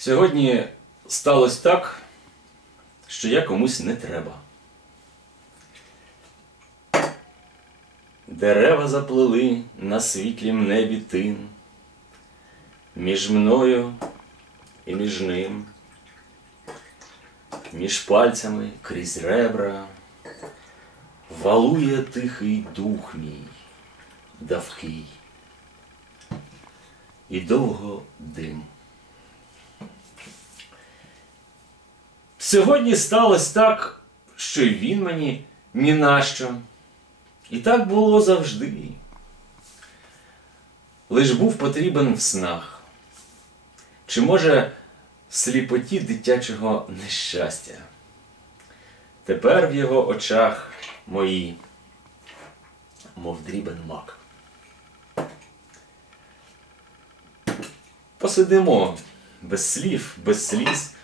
Сьогодні сталося так, що я комусь не треба. Дерева заплили на світлім небі тин, між мною і між ним, між пальцями крізь ребра, валує тихий дух мій, давкий, і довго дим. Сьогодні сталося так, що й він мені ні на що. І так було завжди. Лиш був потрібен в снах. Чи може сліпоті дитячого нещастя? Тепер в його очах мої, мов дрібен мак. Посидимо без слів, без сліз,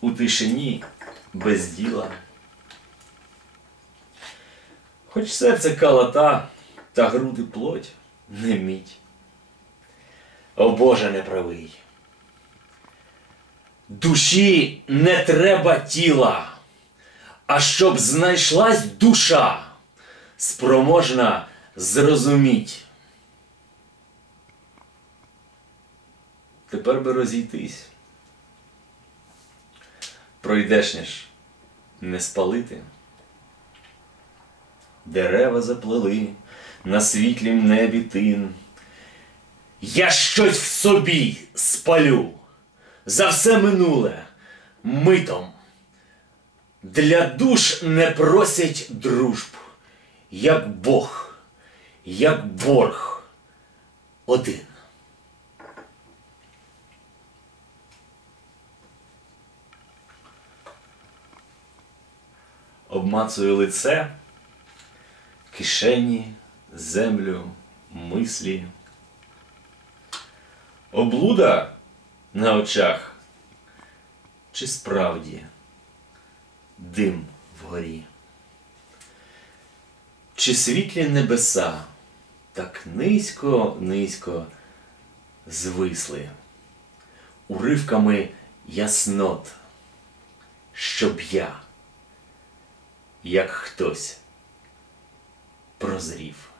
у тишині, без діла. Хоч серце калата та груди плоть не мідь. О Боже неправий. Душі не треба тіла, а щоб знайшлась душа, спроможна зрозуміть. Тепер би розійтись. Пройдешня ж не спалити. Дерева заплели на світлім небі тин. Я щось в собі спалю за все минуле митом. Для душ не просять дружб, як Бог, як борг один. Обмацую лице кишені, землю, мислі. Облуда на очах, чи справді дим вгорі? Чи світлі небеса так низько, низько звисли, уривками яснот, щоб я, як хтось, прозрів.